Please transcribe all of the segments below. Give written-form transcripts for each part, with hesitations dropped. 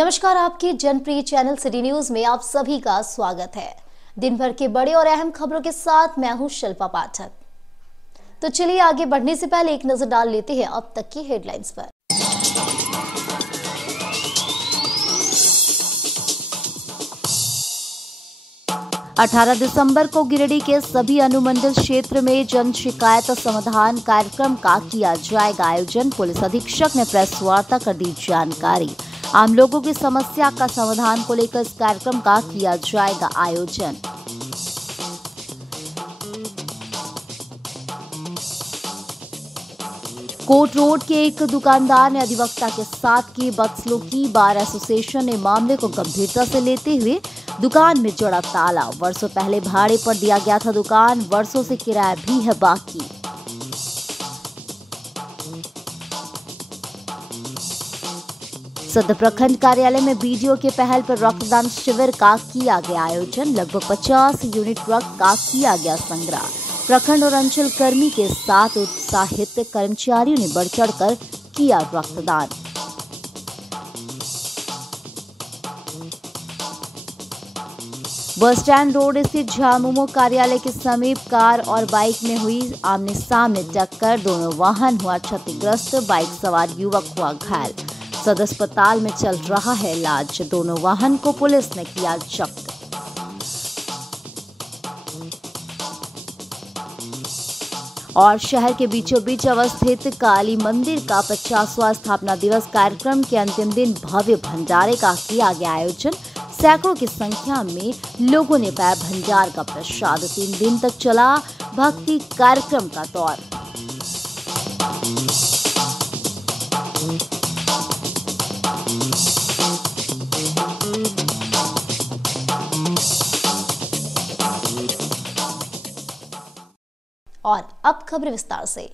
नमस्कार, आपके जनप्रिय channel city news में आप सभी का स्वागत है। दिन भर के बड़े और अहम खबरों के साथ मैं हूं शिल्पा पाठक। तो चलिए आगे बढ़ने से पहले एक नजर डाल लेते हैं अब तक की हेडलाइंस पर। अठारह दिसंबर को गिरिडीह के सभी अनुमंडल क्षेत्र में जन शिकायत समाधान कार्यक्रम का किया जाएगा आयोजन। पुलिस अधीक्षक ने प्रेस वार्ता कर दी जानकारी। आम लोगों की समस्या का समाधान को लेकर इस कार्यक्रम का किया जाएगा आयोजन। कोर्ट रोड के एक दुकानदार ने अधिवक्ता के साथ की बदसलूकी। बार एसोसिएशन ने मामले को गंभीरता से लेते हुए दुकान में जोड़ा ताला। वर्षों पहले भाड़े पर दिया गया था दुकान, वर्षों से किराया भी है बाकी। सदर प्रखंड कार्यालय में बीडीओ के पहल पर रक्तदान शिविर का किया गया आयोजन। लगभग 50 यूनिट रक्त का किया गया संग्रह। प्रखंड और अंचल कर्मी के साथ उत्साहित कर्मचारियों ने बढ़ चढ़कर किया रक्तदान। बस स्टैंड रोड स्थित झामुमो कार्यालय के समीप कार और बाइक में हुई आमने सामने टक्कर। दोनों वाहन हुआ क्षतिग्रस्त। बाइक सवार युवक हुआ घायल। सदर अस्पताल में चल रहा है इलाज। दोनों वाहन को पुलिस ने किया जब्त। और शहर के बीचों बीच अवस्थित काली मंदिर का 50वां स्थापना दिवस कार्यक्रम के अंतिम दिन भव्य भंडारे का किया गया आयोजन। सैकड़ों की संख्या में लोगों ने पाया भंडार का प्रसाद। 3 दिन तक चला भक्ति कार्यक्रम का दौर। और अब खबर विस्तार से।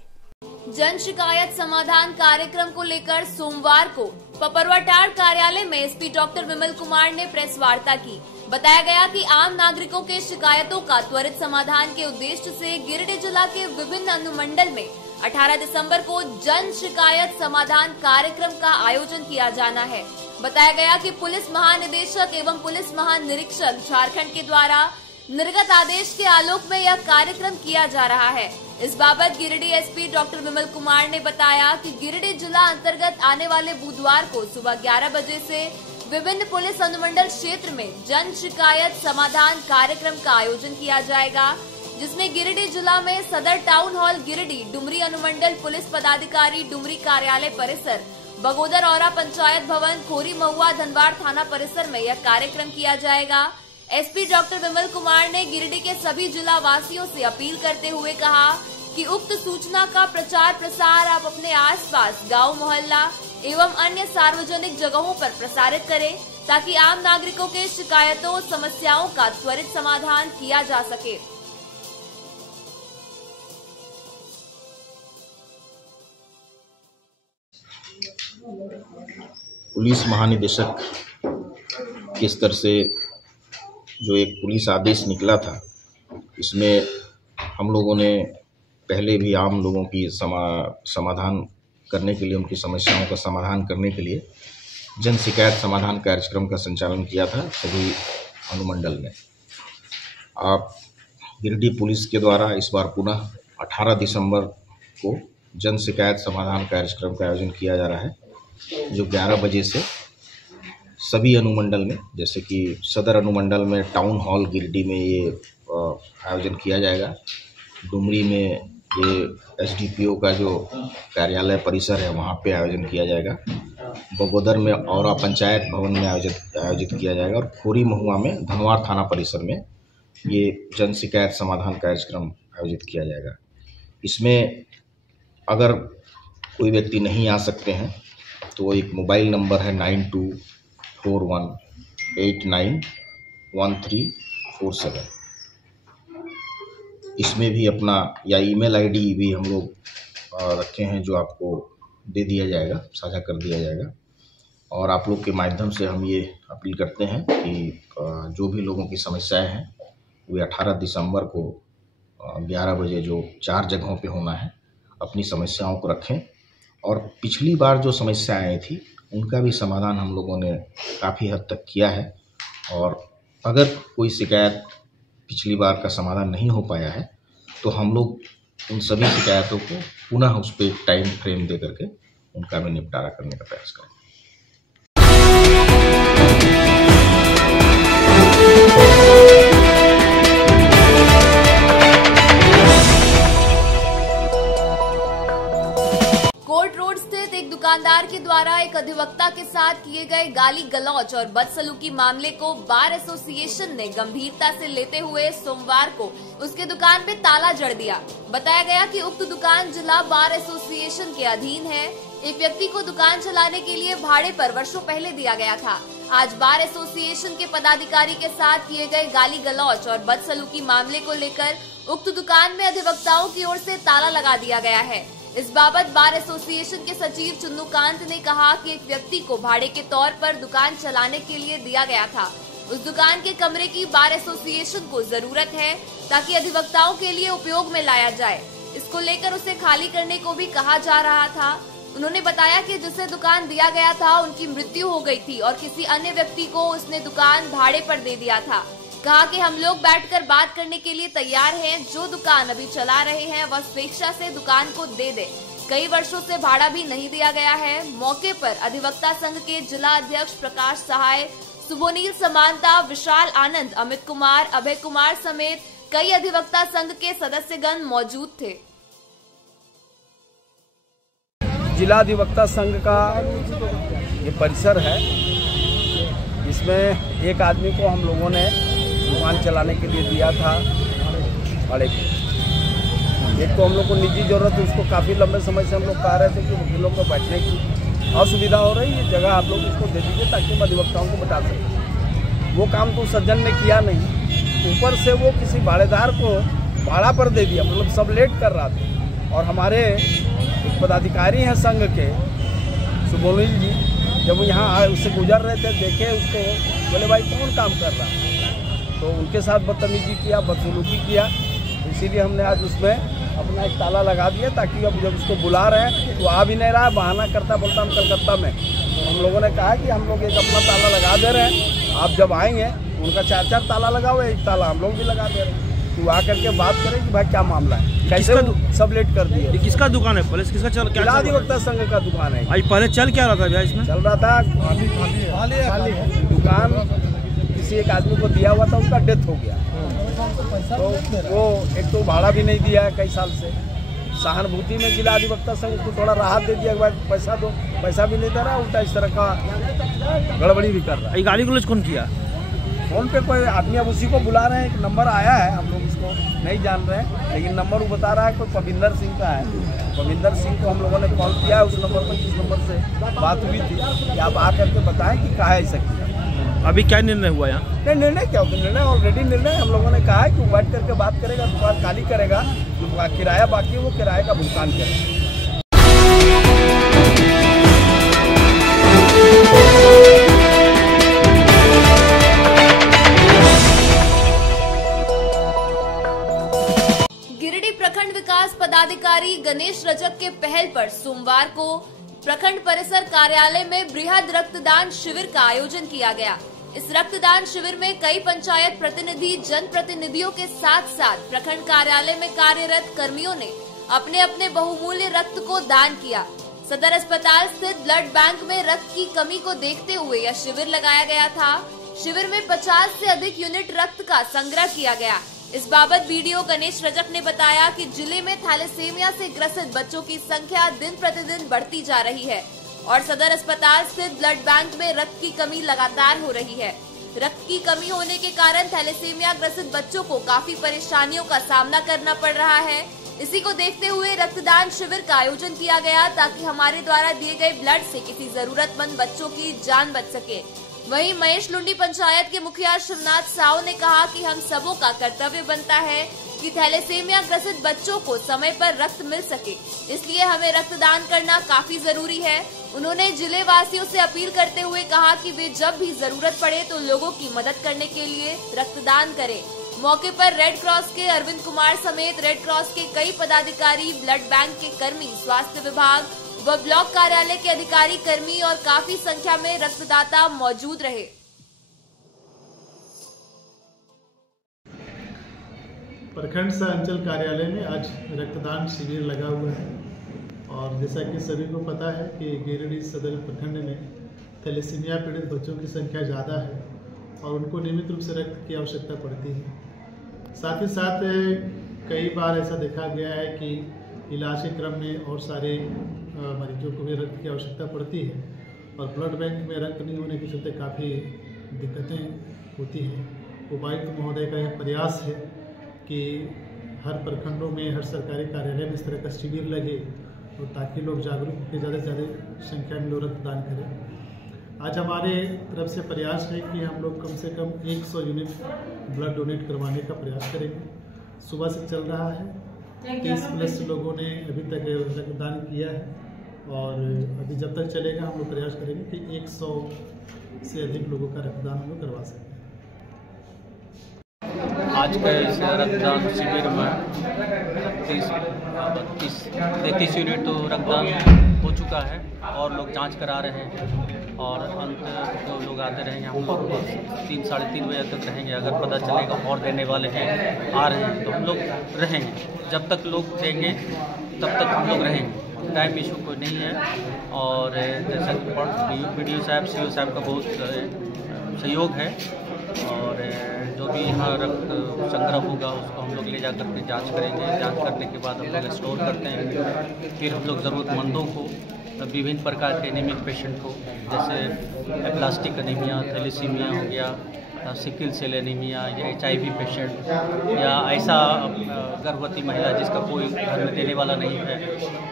जन शिकायत समाधान कार्यक्रम को लेकर सोमवार को पपरवाटार कार्यालय में एसपी डॉक्टर विमल कुमार ने प्रेस वार्ता की। बताया गया कि आम नागरिकों के शिकायतों का त्वरित समाधान के उद्देश्य से गिरिडीह जिला के विभिन्न अनुमंडल में 18 दिसंबर को जन शिकायत समाधान कार्यक्रम का आयोजन किया जाना है। बताया गया कि पुलिस महानिदेशक एवं पुलिस महानिरीक्षक झारखंड के द्वारा निर्गत आदेश के आलोक में यह कार्यक्रम किया जा रहा है। इस बाबत गिरिडीह एसपी डॉक्टर विमल कुमार ने बताया कि गिरिडीह जिला अंतर्गत आने वाले बुधवार को सुबह 11 बजे से विभिन्न पुलिस अनुमंडल क्षेत्र में जन शिकायत समाधान कार्यक्रम का आयोजन किया जाएगा, जिसमें गिरिडीह जिला में सदर टाउन हॉल गिरिडीह, डुमरी अनुमंडल पुलिस पदाधिकारी डुमरी कार्यालय परिसर, बगोदर औरा पंचायत भवन, खोरी महुआ धनवार थाना परिसर में यह कार्यक्रम किया जाएगा। एसपी डॉक्टर विमल कुमार ने गिरिडीह के सभी जिला वासियों से अपील करते हुए कहा कि उक्त सूचना का प्रचार प्रसार आप अपने आसपास गांव, मोहल्ला एवं अन्य सार्वजनिक जगहों पर प्रसारित करें, ताकि आम नागरिकों के शिकायतों समस्याओं का त्वरित समाधान किया जा सके। पुलिस महानिदेशक के स्तर से जो एक पुलिस आदेश निकला था, इसमें हम लोगों ने पहले भी आम लोगों की समाधान करने के लिए, उनकी समस्याओं का समाधान करने के लिए जन शिकायत समाधान कार्यक्रम का संचालन किया था सभी अनुमंडल में। आप गिरिडीह पुलिस के द्वारा इस बार पुनः 18 दिसंबर को जन शिकायत समाधान कार्यक्रम का आयोजन किया जा रहा है, जो 11 बजे से सभी अनुमंडल में, जैसे कि सदर अनुमंडल में टाउन हॉल गिरिडीह में ये आयोजन किया जाएगा। डुमरी में ये एसडीपीओ का जो कार्यालय परिसर है वहाँ पे आयोजन किया जाएगा। बगोदर में औरा पंचायत भवन में आयोजित किया जाएगा और खोरी महुआ में धनवार थाना परिसर में ये जन शिकायत समाधान कार्यक्रम आयोजित किया जाएगा। इसमें अगर कोई व्यक्ति नहीं आ सकते हैं तो एक मोबाइल नंबर है 9241891347। इसमें भी अपना या ईमेल आईडी भी हम लोग रखे हैं, जो आपको दे दिया जाएगा, साझा कर दिया जाएगा। और आप लोग के माध्यम से हम ये अपील करते हैं कि जो भी लोगों की समस्याएं हैं वे 18 दिसंबर को 11 बजे जो 4 जगहों पे होना है, अपनी समस्याओं को रखें। और पिछली बार जो समस्या आई थी उनका भी समाधान हम लोगों ने काफ़ी हद तक किया है। और अगर कोई शिकायत पिछली बार का समाधान नहीं हो पाया है तो हम लोग उन सभी शिकायतों को पुनः उस पर टाइम फ्रेम दे करके उनका भी निपटारा करने का प्रयास करें। कोर्ट रोड स्थित एक दुकानदार के द्वारा एक अधिवक्ता के साथ किए गए गाली गलौज और बदसलूकी मामले को बार एसोसिएशन ने गंभीरता से लेते हुए सोमवार को उसके दुकान पे ताला जड़ दिया। बताया गया कि उक्त दुकान जिला बार एसोसिएशन के अधीन है। एक व्यक्ति को दुकान चलाने के लिए भाड़े पर वर्षों पहले दिया गया था। आज बार एसोसिएशन के पदाधिकारी के साथ किए गए गाली गलौज और बदसलूकी मामले को लेकर उक्त दुकान में अधिवक्ताओं की ओर से ताला लगा दिया गया है। इस बाबत बार एसोसिएशन के सचिव चुन्नूकांत ने कहा कि एक व्यक्ति को भाड़े के तौर पर दुकान चलाने के लिए दिया गया था। उस दुकान के कमरे की बार एसोसिएशन को जरूरत है ताकि अधिवक्ताओं के लिए उपयोग में लाया जाए। इसको लेकर उसे खाली करने को भी कहा जा रहा था। उन्होंने बताया कि जिसे दुकान दिया गया था उनकी मृत्यु हो गई थी और किसी अन्य व्यक्ति को उसने दुकान भाड़े पर दे दिया था। कहा कि हम लोग बैठकर बात करने के लिए तैयार हैं। जो दुकान अभी चला रहे हैं वह स्वेच्छा से दुकान को दे दे। कई वर्षों से भाड़ा भी नहीं दिया गया है। मौके पर अधिवक्ता संघ के जिला अध्यक्ष प्रकाश सहाय, सुबोनील समानता, विशाल आनंद, अमित कुमार, अभय कुमार समेत कई अधिवक्ता संघ के सदस्यगण मौजूद थे। जिला अधिवक्ता संघ का ये परिसर है। इसमें एक आदमी को हम लोगों ने दुकान चलाने के लिए दिया था भाड़े पे। एक तो हम लोग को निजी जरूरत है, उसको काफ़ी लंबे समय से हम लोग कह रहे थे कि वकीलों को बैठने की असुविधा हो रही है, जगह आप लोग उसको दे दीजिए ताकि हम अधिवक्ताओं को बैठा सकें। वो काम तो सज्जन ने किया नहीं, ऊपर से वो किसी भाड़ेदार को भाड़ा पर दे दिया, मतलब सब लेट कर रहा था। और हमारे एक पदाधिकारी हैं संघ के सुबोनील जी, जब वो यहाँ उससे गुजर रहे थे देखे उसको, बोले भाई कौन काम कर रहा है, तो उनके साथ बदतमीजी किया, बदसलूकी किया। इसीलिए हमने आज उसमें अपना एक ताला लगा दिया ताकि अब जब उसको बुला रहे हैं तो आ भी नहीं रहा, बहाना करता बोलता हम कलकत्ता में। तो हम लोगों ने कहा कि हम लोग एक अपना ताला लगा दे रहे हैं, आप जब आएंगे उनका 4-4 ताला लगाओ, एक ताला हम लोग भी लगा दे रहे हैं। तो आकर के बात करें कि भाई क्या मामला है, कैसे सब लेट कर दिया। ये किसका दुकान है? पहले किसका चल क्या? अधिवक्ता संघ का दुकान है। आज पहले चल क्या रहा था भैया? इसमें चल रहा था दुकान किसी एक आदमी को दिया हुआ था, उसका डेथ हो गया। तो वो एक तो भाड़ा भी नहीं दिया है कई साल से। सहानुभूति में जिला अधिवक्ता संघ को थोड़ा राहत दे दिया, भाई पैसा दो, पैसा भी नहीं दे रहा, उल्टा इस तरह का गड़बड़ी भी कर रहा है। गाली गलौज कौन किया? फोन पे कोई आदमी, अब उसी को बुला रहे हैं। एक नंबर आया है, हम लोग उसको नहीं जान रहे हैं, लेकिन नंबर वो बता रहा है कोई पविंदर सिंह का है। पविंदर सिंह को हम लोगों ने कॉल किया है, उस नंबर पर, जिस नंबर से बात हुई थी, कि आप आ करके बताएं कि कहाँ ऐसा किया। अभी क्या निर्णय हुआ यहाँ? नहीं, निर्णय क्या होगा, निर्णय ऑलरेडी निर्णय हम लोगों ने कहा है कि बैठ करके बात करेगा, दुकान खाली करेगा, जो किराया बाकी है वो किराए का भुगतान करेगा। प्रखंड विकास पदाधिकारी गणेश रजक के पहल पर सोमवार को प्रखंड परिसर कार्यालय में बृहद रक्तदान शिविर का आयोजन किया गया। इस रक्तदान शिविर में कई पंचायत प्रतिनिधि, जनप्रतिनिधियों के साथ साथ प्रखंड कार्यालय में कार्यरत कर्मियों ने अपने अपने बहुमूल्य रक्त को दान किया। सदर अस्पताल स्थित ब्लड बैंक में रक्त की कमी को देखते हुए यह शिविर लगाया गया था। शिविर में 50 से अधिक यूनिट रक्त का संग्रह किया गया। इस बाबत बीडीओ गणेश रजक ने बताया कि जिले में थैलेसीमिया से ग्रसित बच्चों की संख्या दिन प्रतिदिन बढ़ती जा रही है और सदर अस्पताल स्थित ब्लड बैंक में रक्त की कमी लगातार हो रही है। रक्त की कमी होने के कारण थैलेसीमिया ग्रसित बच्चों को काफी परेशानियों का सामना करना पड़ रहा है। इसी को देखते हुए रक्तदान शिविर का आयोजन किया गया ताकि हमारे द्वारा दिए गए ब्लड से किसी जरूरतमंद बच्चों की जान बच सके। वहीं महेश लुंडी पंचायत के मुखिया शिवनाथ साव ने कहा कि हम सबों का कर्तव्य बनता है कि थैलेसीमिया ग्रसित बच्चों को समय पर रक्त मिल सके, इसलिए हमें रक्तदान करना काफी जरूरी है। उन्होंने जिले वासियों से अपील करते हुए कहा कि वे जब भी जरूरत पड़े तो लोगों की मदद करने के लिए रक्तदान करें। मौके पर रेड क्रॉस के अरविंद कुमार समेत रेड क्रॉस के कई पदाधिकारी, ब्लड बैंक के कर्मी, स्वास्थ्य विभाग, व ब्लॉक कार्यालय के अधिकारी कर्मी और काफी संख्या में रक्तदाता मौजूद रहे। प्रखंड सह अंचल कार्यालय में आज रक्तदान शिविर लगा हुआ है और जैसा कि सभी को पता है कि गिरिडीह सदर प्रखंड में थैलेसीमिया पीड़ित बच्चों की संख्या ज़्यादा है और उनको नियमित रूप से रक्त की आवश्यकता पड़ती है। साथ ही साथ कई बार ऐसा देखा गया है कि इलाज के क्रम में और सारे मरीजों को भी रक्त की आवश्यकता पड़ती है और ब्लड बैंक में रक्त नहीं होने के चलते काफ़ी दिक्कतें होती हैं। उपायुक्त महोदय का यह प्रयास है कि हर प्रखंडों में हर सरकारी कार्यालय में इस तरह का शिविर लगे और ताकि लोग जागरूक होकर ज़्यादा से ज़्यादा संख्या में लोग रक्तदान करें। आज हमारे तरफ से प्रयास है कि हम लोग कम से कम 100 यूनिट ब्लड डोनेट करवाने का प्रयास करेंगे। सुबह से चल रहा है, 30+ लोगों ने अभी तक रक्तदान किया है और अभी जब तक चलेगा हम लोग प्रयास करेंगे कि 100 से अधिक लोगों का रक्तदान हम लोग करवा सकें। आज के इस रक्तदान शिविर में 33 यूनिट तो रक्तदान हो चुका है और लोग जांच करा रहे हैं और अंत जो लोग आते रहेंगे हम लोग 3 साढ़े 3 बजे तक रहेंगे। अगर पता चलेगा और देने वाले हैं आ रहे हैं तो हम लोग रहेंगे। जब तक लोग देंगे तब तक हम लोग रहेंगे। टाइम इशू कोई नहीं है और जैसा कि BDO साहब CO साहब का बहुत सहयोग है और जो भी यहाँ रक्त संग्रह होगा उसको हम लोग ले जा करके जांच करेंगे। जांच करने के बाद हम लोग स्टोर करते हैं। फिर हम लोग ज़रूरतमंदों को विभिन्न प्रकार के एनीमिक पेशेंट को जैसे एप्लास्टिक एनीमिया, थैलेसीमिया हो गया, सिकल सेल एनीमिया या HIV पेशेंट या ऐसा गर्भवती महिला जिसका कोई घर में देने वाला नहीं है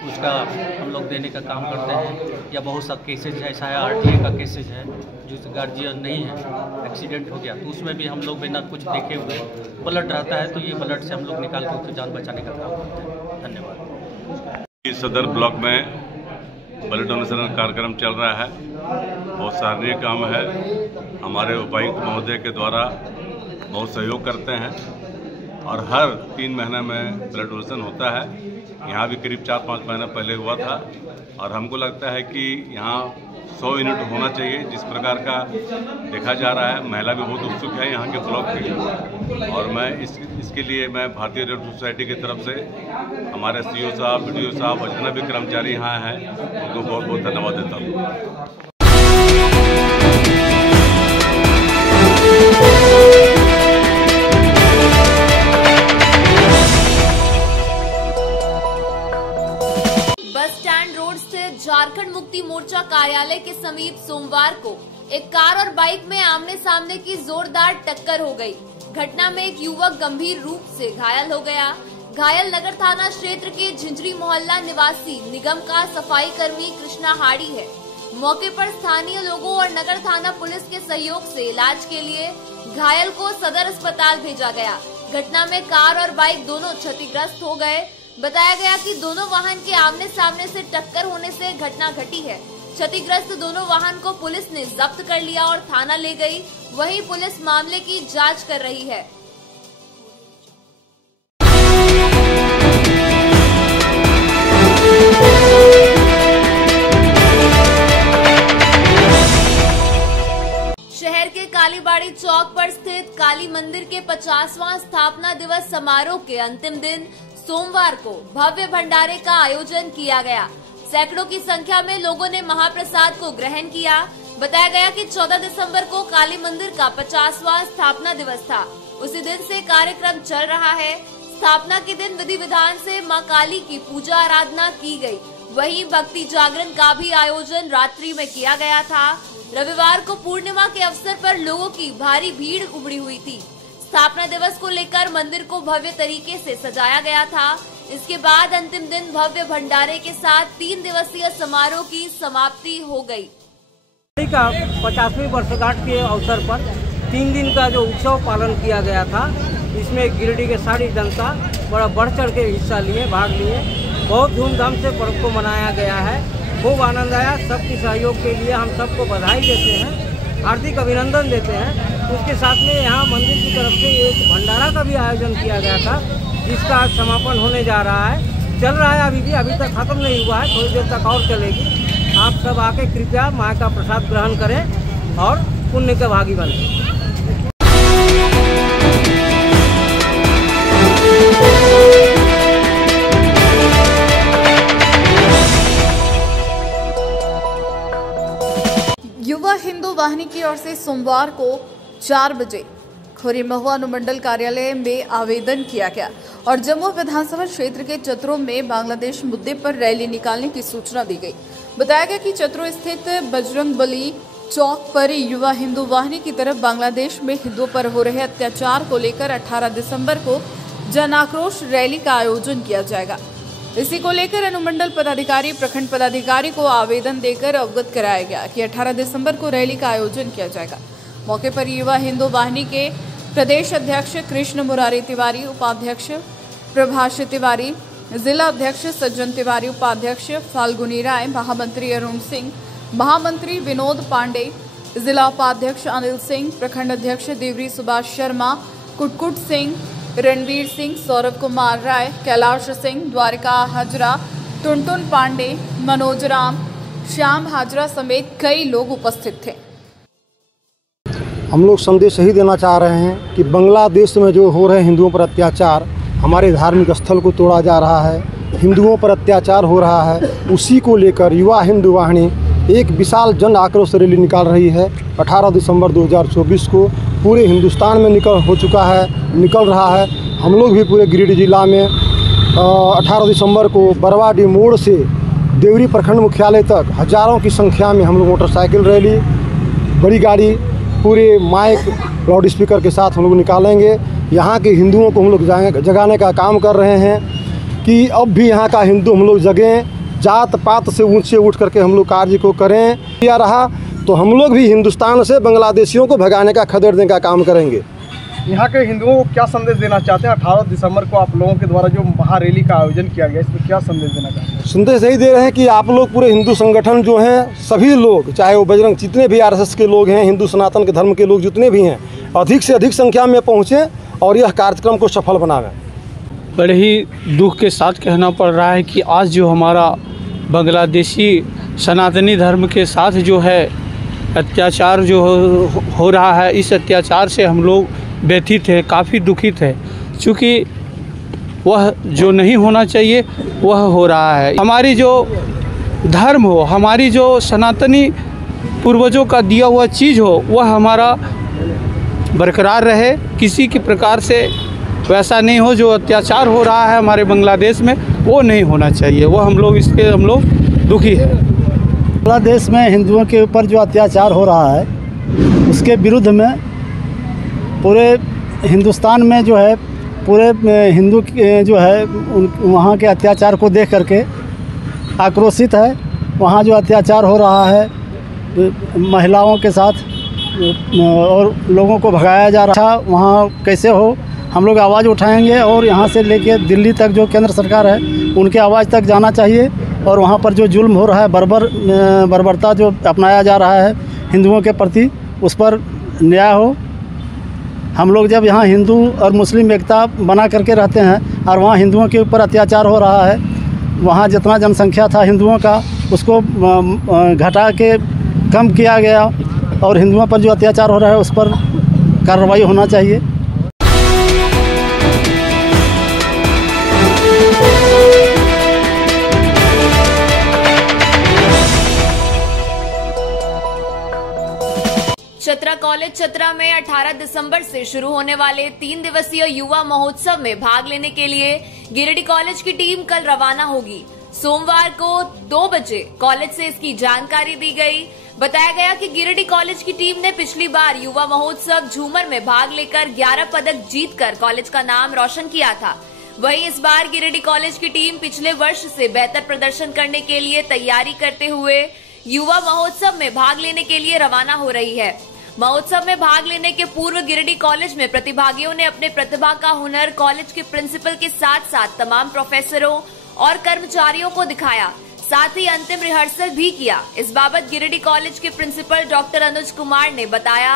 उसका हम लोग देने का काम करते हैं। या बहुत सा केसेज ऐसा है RTA का केसेज है जिस गार्जियन नहीं है, एक्सीडेंट हो गया तो उसमें भी हम लोग बिना कुछ देखे हुए ब्लड रहता है तो ये ब्लड से हम लोग निकाल के उसकी जान बचाने का काम करते हैं। धन्यवाद। सदर ब्लॉक में ब्लड डोनेशन कार्यक्रम चल रहा है, बहुत सराहनीय काम है। हमारे उपायुक्त महोदय के द्वारा बहुत सहयोग करते हैं और हर 3 महीने में ब्लड डोनेशन होता है। यहाँ भी करीब 4-5 महीना पहले हुआ था और हमको लगता है कि यहाँ 100 यूनिट होना चाहिए। जिस प्रकार का देखा जा रहा है, महिला भी बहुत उत्सुक है यहाँ के ब्लॉक के और मैं इसके लिए मैं भारतीय रेड क्रॉस सोसाइटी की तरफ से हमारे CO साहब, BDO साहब और जितना भी कर्मचारी यहाँ हैं उनको बहुत बहुत धन्यवाद देता हूँ। झारखंड मुक्ति मोर्चा कार्यालय के समीप सोमवार को एक कार और बाइक में आमने सामने की जोरदार टक्कर हो गई। घटना में एक युवक गंभीर रूप से घायल हो गया। घायल नगर थाना क्षेत्र के झिंझरी मोहल्ला निवासी निगम का सफाई कर्मी कृष्णा हाड़ी है। मौके पर स्थानीय लोगों और नगर थाना पुलिस के सहयोग से इलाज के लिए घायल को सदर अस्पताल भेजा गया। घटना में कार और बाइक दोनों क्षतिग्रस्त हो गए। बताया गया कि दोनों वाहन के आमने सामने से टक्कर होने से घटना घटी है। क्षतिग्रस्त दोनों वाहन को पुलिस ने जब्त कर लिया और थाना ले गई। वहीं पुलिस मामले की जांच कर रही है। शहर के कालीबाड़ी चौक पर स्थित काली मंदिर के 50वां स्थापना दिवस समारोह के अंतिम दिन सोमवार को भव्य भंडारे का आयोजन किया गया। सैकड़ों की संख्या में लोगों ने महाप्रसाद को ग्रहण किया। बताया गया कि 14 दिसंबर को काली मंदिर का 50वां स्थापना दिवस था। उसी दिन से कार्यक्रम चल रहा है। स्थापना के दिन विधि विधान से मां काली की पूजा आराधना की गई। वहीं भक्ति जागरण का भी आयोजन रात्रि में किया गया था। रविवार को पूर्णिमा के अवसर पर लोगों की भारी भीड़ उमड़ी हुई थी। स्थापना दिवस को लेकर मंदिर को भव्य तरीके से सजाया गया था। इसके बाद अंतिम दिन भव्य भंडारे के साथ 3 दिवसीय समारोह की समाप्ति हो गई। का 50वीं वर्षगांठ के अवसर पर 3 दिन का जो उत्सव पालन किया गया था, इसमें गिरिडीह के सारी जनता बड़ा बढ़ चढ़ के हिस्सा लिए, भाग लिए। बहुत धूमधाम से पर्व को मनाया गया है। खूब आनंद आया। सबके सहयोग के लिए हम सबको बधाई देते हैं, हार्दिक अभिनंदन देते हैं। उसके साथ में यहाँ मंदिर की तरफ से एक भंडारा का भी आयोजन किया गया था, जिसका आज समापन होने जा रहा है। चल रहा है अभी तक खत्म नहीं हुआ है, थोड़ी देर तक और चलेगी। आप सब आके कृपया माँ का प्रसाद ग्रहण करें और पुण्य के भागी बने। युवा हिंदू वाहिनी की ओर से सोमवार को 4 बजे खोरी महुआ अनुमंडल कार्यालय में आवेदन किया गया और जम्मू विधानसभा क्षेत्र के चतरों में बांग्लादेश मुद्दे पर रैली निकालने की सूचना दी गई। बताया गया कि चतरों स्थित बजरंगबली चौक पर युवा हिंदू वाहिनी की तरफ बांग्लादेश में हिंदुओं पर हो रहे अत्याचार को लेकर 18 दिसंबर को जन आक्रोश रैली का आयोजन किया जाएगा। इसी को लेकर अनुमंडल पदाधिकारी प्रखंड पदाधिकारी को आवेदन देकर अवगत कराया गया कि 18 दिसंबर को रैली का आयोजन किया जाएगा। मौके पर युवा हिंदू वाहिनी के प्रदेश अध्यक्ष कृष्ण मुरारी तिवारी, उपाध्यक्ष प्रभाष तिवारी, जिला अध्यक्ष सज्जन तिवारी, उपाध्यक्ष फाल्गुनी राय, महामंत्री अरुण सिंह, महामंत्री विनोद पांडे, जिला उपाध्यक्ष अनिल सिंह, प्रखंड अध्यक्ष देवरी सुभाष शर्मा, कुटकुट सिंह, रणवीर सिंह, सौरभ कुमार राय, कैलाश सिंह, द्वारिका हाजरा, टुनटुन पांडे, मनोज राम, श्याम हाजरा समेत कई लोग उपस्थित थे। हम लोग संदेश यही देना चाह रहे हैं कि बांग्लादेश में जो हो रहे हिंदुओं पर अत्याचार, हमारे धार्मिक स्थल को तोड़ा जा रहा है, हिंदुओं पर अत्याचार हो रहा है, उसी को लेकर युवा हिंदू वाहिनी एक विशाल जन आक्रोश रैली निकाल रही है। 18 दिसंबर 2024 को पूरे हिंदुस्तान में निकल रहा है। हम लोग भी पूरे गिरिडीह जिला में 18 दिसंबर को बरवाडी मोड़ से देवरी प्रखंड मुख्यालय तक हजारों की संख्या में हम लोग मोटरसाइकिल रैली, बड़ी गाड़ी, पूरे माइक लाउड स्पीकर के साथ हम लोग निकालेंगे। यहाँ के हिंदुओं को हम लोग जगाने का काम कर रहे हैं कि अब भी यहाँ का हिंदू हम लोग जगें, जात पात से ऊंचे उठ करके हम लोग कार्य को करें। या रहा तो हम लोग भी हिंदुस्तान से बांग्लादेशियों को भगाने का, खदेड़ने का काम करेंगे। यहाँ के हिंदुओं को क्या संदेश देना चाहते हैं? 18 दिसंबर को आप लोगों के द्वारा जो महारैली का आयोजन किया गया, इसमें क्या संदेश देना चाहते हैं? संदेश यही दे रहे हैं कि आप लोग पूरे हिंदू संगठन जो हैं, सभी लोग, चाहे वो बजरंग, जितने भी RSS के लोग हैं, हिंदू सनातन के धर्म के लोग जितने भी हैं, अधिक से अधिक संख्या में पहुँचें और यह कार्यक्रम को सफल बनावें। बड़े ही दुख के साथ कहना पड़ रहा है कि आज जो हमारा बांग्लादेशी सनातनी धर्म के साथ जो है अत्याचार जो हो रहा है, इस अत्याचार से हम लोग व्यथित हैं, काफ़ी दुखित है, क्योंकि वह जो नहीं होना चाहिए वह हो रहा है। हमारी जो धर्म हो, हमारी जो सनातनी पूर्वजों का दिया हुआ चीज़ हो, वह हमारा बरकरार रहे, किसी की प्रकार से वैसा नहीं हो। जो अत्याचार हो रहा है हमारे बांग्लादेश में, वो नहीं होना चाहिए। वो हम लोग दुखी है। बांग्लादेश में हिंदुओं के ऊपर जो अत्याचार हो रहा है, उसके विरुद्ध में पूरे हिंदुस्तान में जो है, पूरे हिंदू जो है वहाँ के अत्याचार को देख करके आक्रोशित है। वहाँ जो अत्याचार हो रहा है महिलाओं के साथ और लोगों को भगाया जा रहा है, वहाँ कैसे हो, हम लोग आवाज़ उठाएंगे और यहाँ से लेके दिल्ली तक जो केंद्र सरकार है उनके आवाज़ तक जाना चाहिए। और वहाँ पर जो जुल्म हो रहा है, बर्बरता जो अपनाया जा रहा है हिंदुओं के प्रति, उस पर न्याय हो। हम लोग जब यहाँ हिंदू और मुस्लिम एकता बना करके रहते हैं और वहाँ हिंदुओं के ऊपर अत्याचार हो रहा है, वहाँ जितना जनसंख्या था हिंदुओं का उसको घटा के कम किया गया और हिंदुओं पर जो अत्याचार हो रहा है उस पर कार्रवाई होना चाहिए। चतरा कॉलेज चतरा में 18 दिसंबर से शुरू होने वाले 3 दिवसीय युवा महोत्सव में भाग लेने के लिए गिरिडीह कॉलेज की टीम कल रवाना होगी। सोमवार को 2 बजे कॉलेज से इसकी जानकारी दी गई। बताया गया कि गिरिडीह कॉलेज की टीम ने पिछली बार युवा महोत्सव झूमर में भाग लेकर 11 पदक जीतकर कॉलेज का नाम रोशन किया था। वहीं इस बार गिरिडीह कॉलेज की टीम पिछले वर्ष से बेहतर प्रदर्शन करने के लिए तैयारी करते हुए युवा महोत्सव में भाग लेने के लिए रवाना हो रही है। महोत्सव में भाग लेने के पूर्व गिरिडीह कॉलेज में प्रतिभागियों ने अपने प्रतिभा का हुनर कॉलेज के प्रिंसिपल के साथ साथ तमाम प्रोफेसरों और कर्मचारियों को दिखाया, साथ ही अंतिम रिहर्सल भी किया। इस बाबत गिरिडीह कॉलेज के प्रिंसिपल डॉक्टर अनुज कुमार ने बताया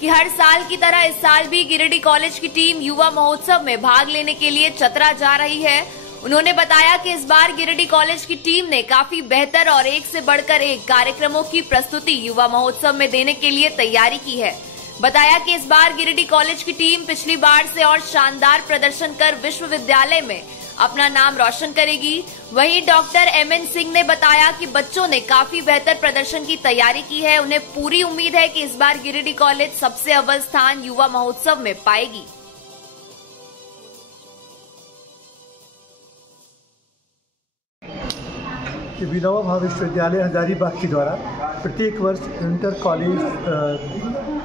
कि हर साल की तरह इस साल भी गिरिडीह कॉलेज की टीम युवा महोत्सव में भाग लेने के लिए चतरा जा रही है। उन्होंने बताया कि इस बार गिरिडीह कॉलेज की टीम ने काफी बेहतर और एक से बढ़कर एक कार्यक्रमों की प्रस्तुति युवा महोत्सव में देने के लिए तैयारी की है। बताया कि इस बार गिरिडीह कॉलेज की टीम पिछली बार से और शानदार प्रदर्शन कर विश्वविद्यालय में अपना नाम रोशन करेगी। वहीं डॉक्टर एमएन सिंह ने बताया कि बच्चों ने काफी बेहतर प्रदर्शन की तैयारी की है। उन्हें पूरी उम्मीद है कि इस बार गिरिडीह कॉलेज सबसे अव्वल स्थान युवा महोत्सव में पाएगी। विनोबा भावे विश्वविद्यालय हजारीबाग के द्वारा प्रत्येक वर्ष inter college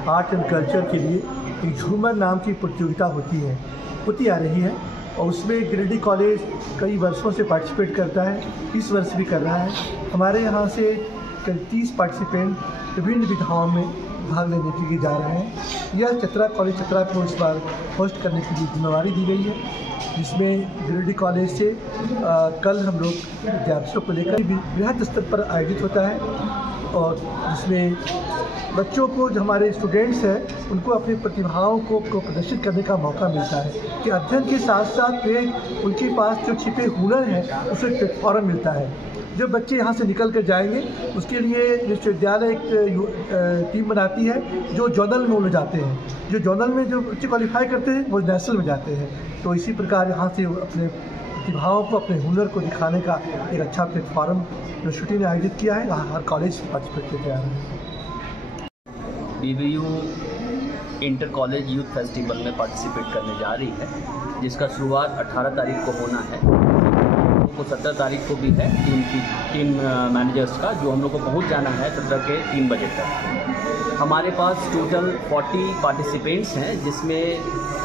art and culture के लिए एक झूमर नाम की प्रतियोगिता होती आ रही है और उसमें गिरिडीह कॉलेज कई वर्षों से पार्टिसिपेट करता है, इस वर्ष भी कर रहा है। हमारे यहाँ से करीब 30 पार्टिसिपेंट विभिन्न विधाओं में भाग लेने के लिए जा रहे हैं। यह चतरा कॉलेज चतरा को इस बार होस्ट करने की जिम्मेदारी दी गई है, जिसमें गिरिडीह कॉलेज से कल हम लोग विद्यार्थियों को लेकर बृहद स्तर पर आयोजित होता है और जिसमें बच्चों को जो हमारे स्टूडेंट्स हैं उनको अपनी प्रतिभाओं को प्रदर्शित करने का मौका मिलता है कि अध्ययन के साथ साथ वे उनके पास जो छिपे हुनर हैं उसे प्लेटफॉर्म मिलता है। जो बच्चे यहाँ से निकल कर जाएंगे उसके लिए विश्वविद्यालय एक टीम बनाती है जो जोनल में वो जाते हैं, जो जोनल में जो बच्चे क्वालिफाई करते हैं वो नेशनल में जाते हैं। तो इसी प्रकार यहाँ से अपने प्रतिभाओं को, अपने हुनर को दिखाने का एक अच्छा प्लेटफॉर्म यूनिवर्सिटी ने आयोजित किया है। हर कॉलेज पार्टिसिपेट करते आ रहे हैं। BBU inter college youth festival में पार्टिसिपेट करने जा रही है, जिसका शुरुआत 18 तारीख को होना है। को 17 तारीख को भी है टीम मैनेजर्स का, जो हम लोग को पहुंच जाना है 17 के 3 बजे तक। हमारे पास टोटल 40 पार्टिसिपेंट्स हैं, जिसमें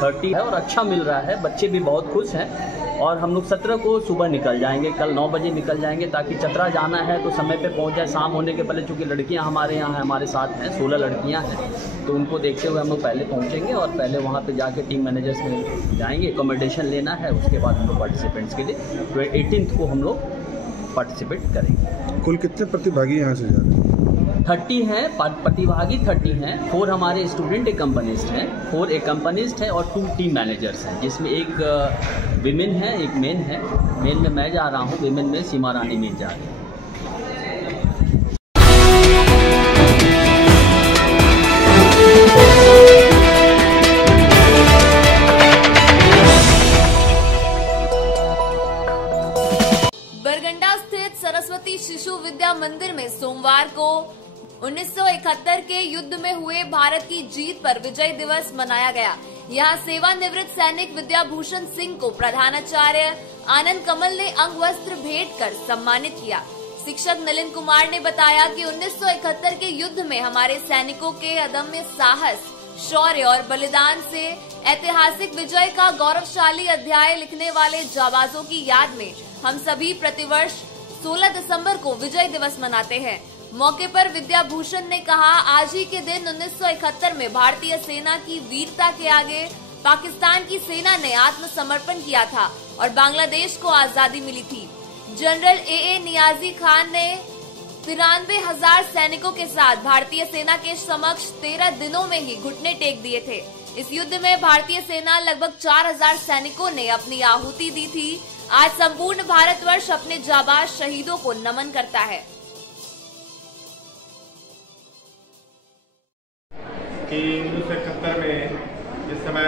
30 है और अच्छा मिल रहा है, बच्चे भी बहुत खुश हैं। और हम लोग 17 को सुबह निकल जाएंगे, कल 9 बजे निकल जाएंगे, ताकि चतरा जाना है तो समय पे पहुंच जाए। शाम होने के पहले, चूँकि लड़कियां हमारे यहाँ हैं, हमारे साथ हैं 16 लड़कियां हैं, तो उनको देखते हुए हम लोग पहले पहुंचेंगे और पहले वहाँ पे जाके टीम मैनेजर्स में जाएंगे, एकोमोडेशन लेना है। उसके बाद हम लोग पार्टिसिपेंट्स के लिए 18 को हम लोग पार्टिसिपेट करेंगे। कुल कितने प्रतिभागी यहाँ से जा रहे हैं? 30 हैं प्रतिभागी, 30 हैं। 4 हमारे स्टूडेंट एकम्पनिस्ट हैं, 4 एकम्पनिस्ट हैं और 2 टीम मैनेजर्स हैं, जिसमें एक विमेन है, एक मेन है। मेन में मैं जा रहा हूँ, विमेन में सीमा रानी मीर जा रही है। बरगंडा स्थित सरस्वती शिशु विद्या मंदिर में सोमवार को 1971 के युद्ध में हुए भारत की जीत पर विजय दिवस मनाया गया। यहाँ सेवानिवृत्त सैनिक विद्याभूषण सिंह को प्रधानाचार्य आनंद कमल ने अंग वस्त्र भेंट कर सम्मानित किया। शिक्षक नलिन कुमार ने बताया कि 1971 के युद्ध में हमारे सैनिकों के अदम्य साहस, शौर्य और बलिदान से ऐतिहासिक विजय का गौरवशाली अध्याय लिखने वाले जाबाजों की याद में हम सभी प्रतिवर्ष 16 दिसंबर को विजय दिवस मनाते हैं। मौके पर विद्याभूषण ने कहा, आज ही के दिन 1971 में भारतीय सेना की वीरता के आगे पाकिस्तान की सेना ने आत्मसमर्पण किया था और बांग्लादेश को आजादी मिली थी। जनरल AA नियाजी खान ने 93,000 सैनिकों के साथ भारतीय सेना के समक्ष 13 दिनों में ही घुटने टेक दिए थे। इस युद्ध में भारतीय सेना लगभग 4,000 सैनिकों ने अपनी आहुति दी थी। आज संपूर्ण भारतवर्ष अपने जाबाज शहीदों को नमन करता है। कि 1971 में जिस समय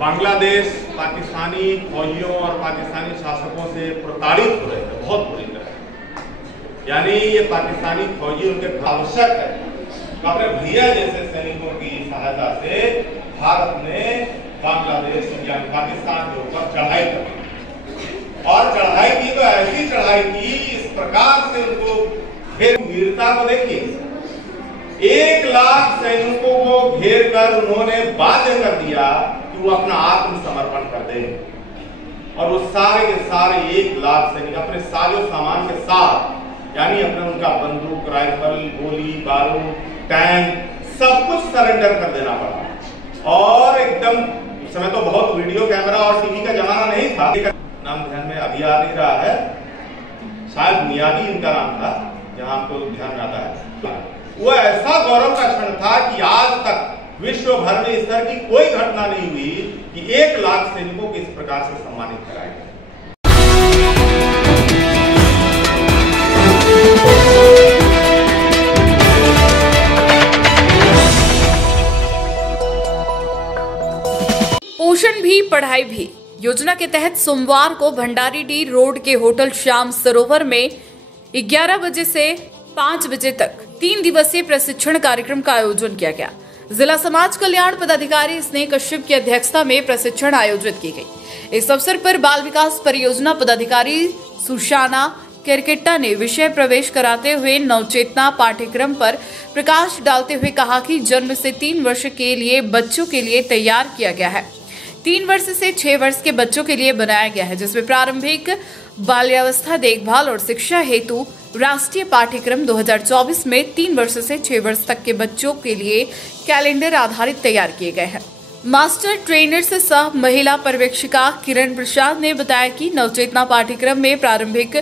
बांग्लादेश पाकिस्तानी फौजियों और पाकिस्तानी शासकों से प्रताड़ित हो रहे थे बहुत बुरी तरह, यानी ये पाकिस्तानी फौजी उनके आवश्यक है। अपने भैया जैसे सैनिकों की सहायता से भारत ने बांग्लादेश यानी पाकिस्तान के ऊपर चढ़ाई की और चढ़ाई की तो ऐसी चढ़ाई की इस प्रकार से उनको फिर वीरता को देखिए। 1 लाख सैनिकों को घेर कर उन्होंने बाध्य कर दिया कि वो अपना आत्मसमर्पण कर दे और वो सारे के सारे 1 लाख सैनिक अपने साजो सामान के साथ, यानी अपने उनका बंदूक, राइफल, गोली, बारूद, टैंक सब कुछ सरेंडर कर देना पड़ा। और एकदम उस समय तो बहुत वीडियो कैमरा और टीवी का जमाना नहीं था, नाम ध्यान में अभी आ नहीं रहा है, शायद नियादी इनका नाम था, जहां आपको ध्यान में आता है। वो ऐसा गौरव का क्षण था कि आज तक विश्व भर में इस तरह की कोई घटना नहीं हुई कि 1 लाख सैनिकों को इस प्रकार से सम्मानित कराया गया। पोषण भी पढ़ाई भी योजना के तहत सोमवार को भंडारीडीह रोड के होटल श्याम सरोवर में 11 बजे से 5 बजे तक 3 दिवसीय प्रशिक्षण कार्यक्रम का आयोजन किया गया। जिला समाज कल्याण पदाधिकारी स्नेह कश्यप की अध्यक्षता में प्रशिक्षण आयोजित की गई। इस अवसर पर बाल विकास परियोजना पदाधिकारी सुशाना केरकेट्टा ने विषय प्रवेश कराते हुए नवचेतना पाठ्यक्रम पर प्रकाश डालते हुए कहा कि जन्म से 3 वर्ष के लिए बच्चों के लिए तैयार किया गया है। 3 वर्ष से 6 वर्ष के बच्चों के लिए बनाया गया है, जिसमें प्रारंभिक बाल्यावस्था देखभाल और शिक्षा हेतु राष्ट्रीय पाठ्यक्रम 2024 में 3 वर्ष से 6 वर्ष तक के बच्चों के लिए कैलेंडर आधारित तैयार किए गए हैं। मास्टर ट्रेनर से सह महिला पर्यवेक्षिका किरण प्रसाद ने बताया कि नवचेतना पाठ्यक्रम में प्रारंभिक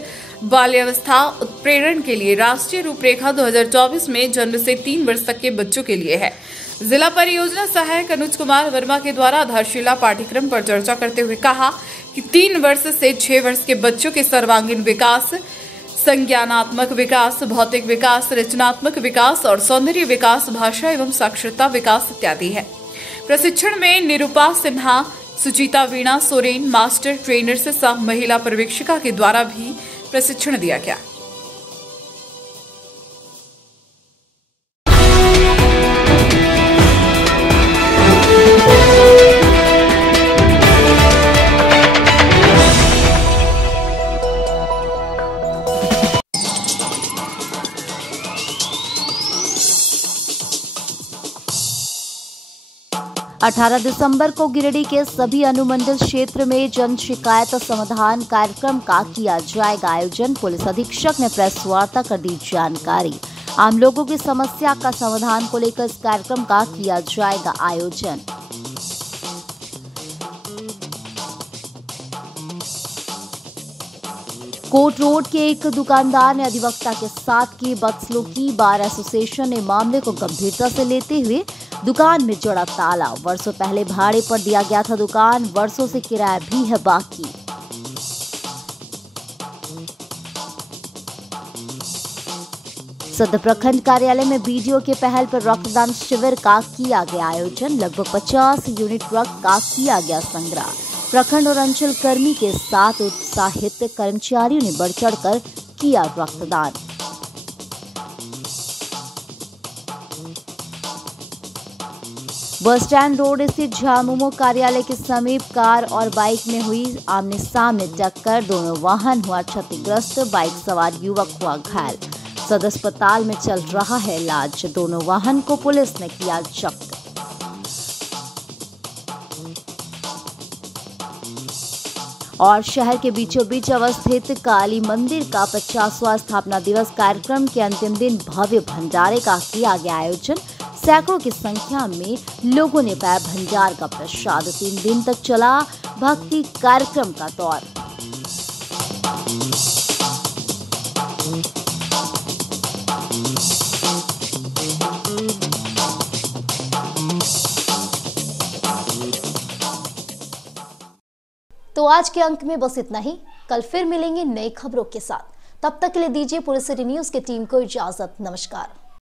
बाल्यावस्था उत्प्रेरण के लिए राष्ट्रीय रूपरेखा 2024 में जन्म से 3 वर्ष तक के बच्चों के लिए है। जिला परियोजना सहायक अनुज कुमार वर्मा के द्वारा आधारशिला पाठ्यक्रम पर चर्चा करते हुए कहा कि 3 वर्ष से 6 वर्ष के बच्चों के सर्वांगीण विकास, संज्ञानात्मक विकास, भौतिक विकास, रचनात्मक विकास और सौंदर्य विकास, भाषा एवं साक्षरता विकास इत्यादि है। प्रशिक्षण में निरूपा सिन्हा, सुचिता वीणा सोरेन, मास्टर ट्रेनर से सह महिला पर्यवेक्षिका के द्वारा भी प्रशिक्षण दिया गया। 18 दिसंबर को गिरिडीह के सभी अनुमंडल क्षेत्र में जन शिकायत समाधान कार्यक्रम का किया जाएगा आयोजन। पुलिस अधीक्षक ने प्रेस वार्ता कर दी जानकारी। आम लोगों की समस्या का समाधान को लेकर इस कार्यक्रम का किया जाएगा आयोजन। कोट रोड के एक दुकानदार ने अधिवक्ता के साथ की बदसलूकी। बार एसोसिएशन ने मामले को गंभीरता से लेते हुए दुकान में जड़ा ताला। वर्षों पहले भाड़े पर दिया गया था दुकान, वर्षों से किराया भी है बाकी। सदर प्रखंड कार्यालय में बीडीओ के पहल पर रक्तदान शिविर का किया गया आयोजन। लगभग 50 यूनिट रक्त का किया गया संग्रह। प्रखंड और अंचल कर्मी के साथ उत्साहित कर्मचारियों ने बढ़ चढ़कर किया रक्तदान। बस स्टैंड रोड स्थित झामुमो कार्यालय के समीप कार और बाइक में हुई आमने सामने टक्कर। दोनों वाहन हुआ क्षतिग्रस्त। बाइक सवार युवक हुआ घायल। सदर अस्पताल में चल रहा है इलाज। दोनों वाहन को पुलिस ने किया जब्त। और शहर के बीचों बीच अवस्थित काली मंदिर का 50वां स्थापना दिवस कार्यक्रम के अंतिम दिन भव्य भंडारे का किया गया आयोजन। सैकड़ों की संख्या में लोगों ने पाया भंडार का प्रसाद। 3 दिन तक चला भक्ति कार्यक्रम का दौर। तो आज के अंक में बस इतना ही। कल फिर मिलेंगे नई खबरों के साथ। तब तक के लिए दीजिए पुलिस सिटी न्यूज की टीम को इजाजत। नमस्कार।